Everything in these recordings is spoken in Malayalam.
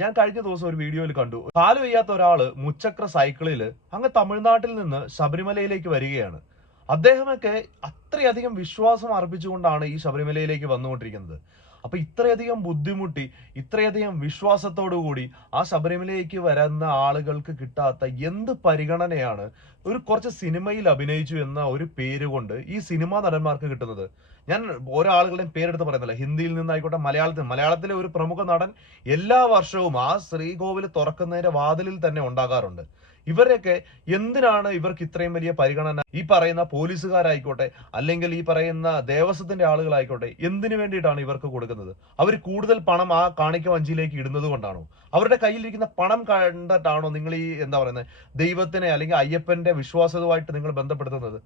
ഞാൻ കഴിഞ്ഞ ദിവസം ഒരു വീഡിയോയിൽ കണ്ടു, കാല് വയ്യാത്ത ഒരാള് മുച്ചക്ര സൈക്കിളിൽ അങ്ങ് തമിഴ്നാട്ടിൽ നിന്ന് ശബരിമലയിലേക്ക് വരികയാണ്. അദ്ദേഹമൊക്കെ അത്രയധികം വിശ്വാസം അർപ്പിച്ചുകൊണ്ടാണ് ഈ ശബരിമലയിലേക്ക് വന്നുകൊണ്ടിരിക്കുന്നത്. അപ്പൊ ഇത്രയധികം ബുദ്ധിമുട്ടി, ഇത്രയധികം വിശ്വാസത്തോടു കൂടി ആ ശബരിമലയിലേക്ക് വരുന്ന ആളുകൾക്ക് കിട്ടാത്ത എന്ത് പരിഗണനയാണ് കുറച്ച് സിനിമയിൽ അഭിനയിച്ചു എന്ന ഒരു പേര് കൊണ്ട് ഈ സിനിമാ നടന്മാർക്ക് കിട്ടുന്നത്? ഞാൻ ഓരോ ആളുകളുടെയും പേരെടുത്ത് പറയുന്നില്ല. ഹിന്ദിയിൽ നിന്നായിക്കോട്ടെ, മലയാളത്തിലെ ഒരു പ്രമുഖ നടൻ എല്ലാ വർഷവും ആ ശ്രീകോവിൽ തുറക്കുന്നതിന്റെ വാതിലിൽ തന്നെ ഉണ്ടാകാറുണ്ട്. ഇവരൊക്കെ എന്തിനാണ് ഇവർക്ക് ഇത്രയും വലിയ പരിഗണന? ഈ പറയുന്ന പോലീസുകാരായിക്കോട്ടെ, അല്ലെങ്കിൽ ഈ പറയുന്ന ദേവസ്വത്തിന്റെ ആളുകളായിക്കോട്ടെ, എന്തിനു വേണ്ടിയിട്ടാണ് ഇവർക്ക് കൊടുക്കുന്നത്? അവർ കൂടുതൽ പണം ആ കാണിക്ക വഞ്ചിയിലേക്ക് ഇടുന്നത് കൊണ്ടാണോ? അവരുടെ കയ്യിലിരിക്കുന്ന പണം കണ്ടിട്ടാണോ നിങ്ങൾ ഈ ദൈവത്തിനെ അല്ലെങ്കിൽ അയ്യപ്പന്റെ വിശ്വാസവുമായിട്ട് നിങ്ങൾ ബന്ധപ്പെടുത്തുന്നത്?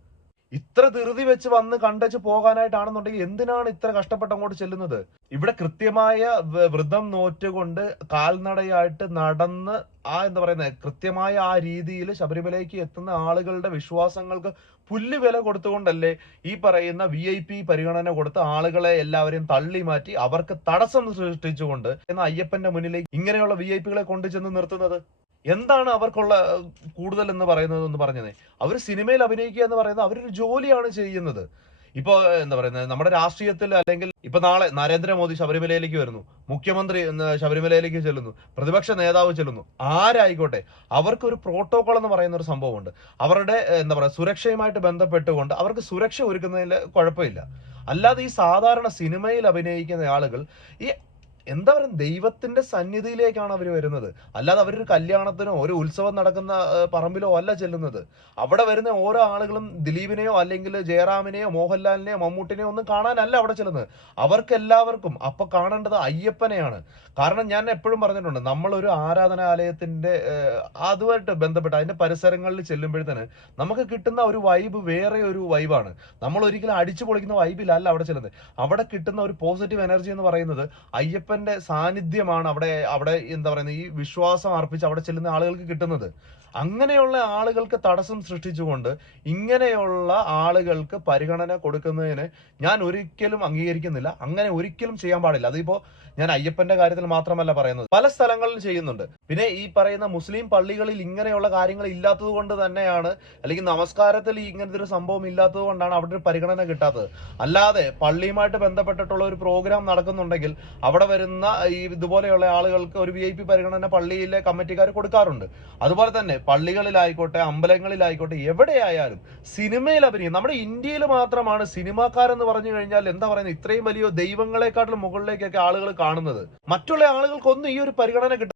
ഇത്ര ധൃതി വെച്ച് വന്ന് കണ്ടച്ച് പോകാനായിട്ടാണെന്നുണ്ടെങ്കിൽ എന്തിനാണ് ഇത്ര കഷ്ടപ്പെട്ട് അങ്ങോട്ട് ചെല്ലുന്നത്? ഇവിടെ കൃത്യമായ വ്രതം നോറ്റുകൊണ്ട് കാൽനടയായിട്ട് നടന്ന് കൃത്യമായ ആ രീതിയിൽ ശബരിമലയ്ക്ക് എത്തുന്ന ആളുകളുടെ വിശ്വാസങ്ങൾക്ക് പുല്ല് വില കൊടുത്തുകൊണ്ടല്ലേ ഈ പറയുന്ന VIP പരിഗണന കൊടുത്ത് ആളുകളെ എല്ലാവരെയും തള്ളി മാറ്റി അവർക്ക് തടസ്സം സൃഷ്ടിച്ചുകൊണ്ട് അയ്യപ്പന്റെ മുന്നിലേക്ക് ഇങ്ങനെയുള്ള VIP കൊണ്ടുചെന്ന് നിർത്തുന്നത്? എന്താണ് അവർക്കുള്ള കൂടുതൽ എന്ന് പറയുന്നത് എന്ന് പറഞ്ഞത്? അവർ സിനിമയിൽ അഭിനയിക്കുക എന്ന് പറയുന്നത് അവരൊരു ജോലിയാണ് ചെയ്യുന്നത്. ഇപ്പൊ നമ്മുടെ രാഷ്ട്രീയത്തിൽ, അല്ലെങ്കിൽ ഇപ്പൊ നാളെ നരേന്ദ്രമോദി ശബരിമലയിലേക്ക് വരുന്നു, മുഖ്യമന്ത്രി ശബരിമലയിലേക്ക് ചെല്ലുന്നു, പ്രതിപക്ഷ നേതാവ് ചെല്ലുന്നു, ആരായിക്കോട്ടെ, അവർക്ക് ഒരു പ്രോട്ടോകോൾ എന്ന് പറയുന്ന ഒരു സംഭവമുണ്ട്. അവരുടെ സുരക്ഷയുമായിട്ട് ബന്ധപ്പെട്ടുകൊണ്ട് അവർക്ക് സുരക്ഷ ഒരുക്കുന്നതിൽ കുഴപ്പമില്ല. അല്ലാതെ ഈ സാധാരണ സിനിമയിൽ അഭിനയിക്കുന്ന ആളുകൾ ഈ ദൈവത്തിന്റെ സന്നിധിയിലേക്കാണ് അവർ വരുന്നത്. അല്ലാതെ അവരൊരു കല്യാണത്തിനോ ഒരു ഉത്സവം നടക്കുന്ന പറമ്പിലോ അല്ല ചെല്ലുന്നത്. അവിടെ വരുന്ന ഓരോ ആളുകളും ദിലീപിനെയോ അല്ലെങ്കിൽ ജയറാമിനെയോ മോഹൻലാലിനെയോ മമ്മൂട്ടിനെയോ ഒന്നും കാണാനല്ല അവിടെ ചെല്ലുന്നത്. അവർക്കെല്ലാവർക്കും അപ്പൊ കാണേണ്ടത് അയ്യപ്പനെയാണ്. കാരണം ഞാൻ എപ്പോഴും പറഞ്ഞിട്ടുണ്ട്, നമ്മളൊരു ആരാധനാലയത്തിന്റെ അതുമായിട്ട് ബന്ധപ്പെട്ട് അതിന്റെ പരിസരങ്ങളിൽ ചെല്ലുമ്പോഴത്തേന് നമുക്ക് കിട്ടുന്ന ഒരു വൈബ് വേറെ ഒരു വൈബാണ്. നമ്മൾ ഒരിക്കലും അടിച്ചു പൊളിക്കുന്ന വൈബിലല്ല അവിടെ ചെല്ലുന്നത്. അവിടെ കിട്ടുന്ന ഒരു പോസിറ്റീവ് എനർജി എന്ന് പറയുന്നത് അയ്യപ്പന്റെ സാന്നിധ്യമാണ്. അവിടെ ഈ വിശ്വാസം അർപ്പിച്ച് അവിടെ ചെല്ലുന്ന ആളുകൾക്ക് കിട്ടുന്നത്. അങ്ങനെയുള്ള ആളുകൾക്ക് തടസ്സം സൃഷ്ടിച്ചുകൊണ്ട് ഇങ്ങനെയുള്ള ആളുകൾക്ക് പരിഗണന കൊടുക്കുന്നതിന് ഞാൻ ഒരിക്കലും അംഗീകരിക്കുന്നില്ല. അങ്ങനെ ഒരിക്കലും ചെയ്യാൻ പാടില്ല. അതിപ്പോ ഞാൻ അയ്യപ്പന്റെ കാര്യത്തിൽ മാത്രമല്ല പറയുന്നത്, പല സ്ഥലങ്ങളിൽ ചെയ്യുന്നുണ്ട്. പിന്നെ ഈ പറയുന്ന മുസ്ലിം പള്ളികളിൽ ഇങ്ങനെയുള്ള കാര്യങ്ങൾ ഇല്ലാത്തത് കൊണ്ട് തന്നെയാണ്, അല്ലെങ്കിൽ നമസ്കാരത്തിൽ ഇങ്ങനത്തെ ഒരു സംഭവം ഇല്ലാത്തത് കൊണ്ടാണ് അവിടെ ഒരു പരിഗണന കിട്ടാത്തത്. അല്ലാതെ പള്ളിയുമായിട്ട് ബന്ധപ്പെട്ടിട്ടുള്ള ഒരു പ്രോഗ്രാം നടക്കുന്നുണ്ടെങ്കിൽ അവിടെ വരുന്ന ഇതുപോലെയുള്ള ആളുകൾക്ക് ഒരു VIP പരിഗണന പള്ളിയിലെ കമ്മിറ്റിക്കാർ കൊടുക്കാറുണ്ട്. അതുപോലെ തന്നെ പള്ളികളിലായിക്കോട്ടെ, അമ്പലങ്ങളിലായിക്കോട്ടെ, എവിടെയായാലും സിനിമയിൽ അഭിനയം, നമ്മുടെ ഇന്ത്യയിൽ മാത്രമാണ് സിനിമാക്കാരെന്ന് പറഞ്ഞു കഴിഞ്ഞാൽ ഇത്രയും വലിയ ദൈവങ്ങളെക്കാട്ടിലും മുകളിലേക്കൊക്കെ ആളുകൾ കാണുന്നത്. മറ്റുള്ള ആളുകൾക്കൊന്നും ഈ ഒരു പരിഗണന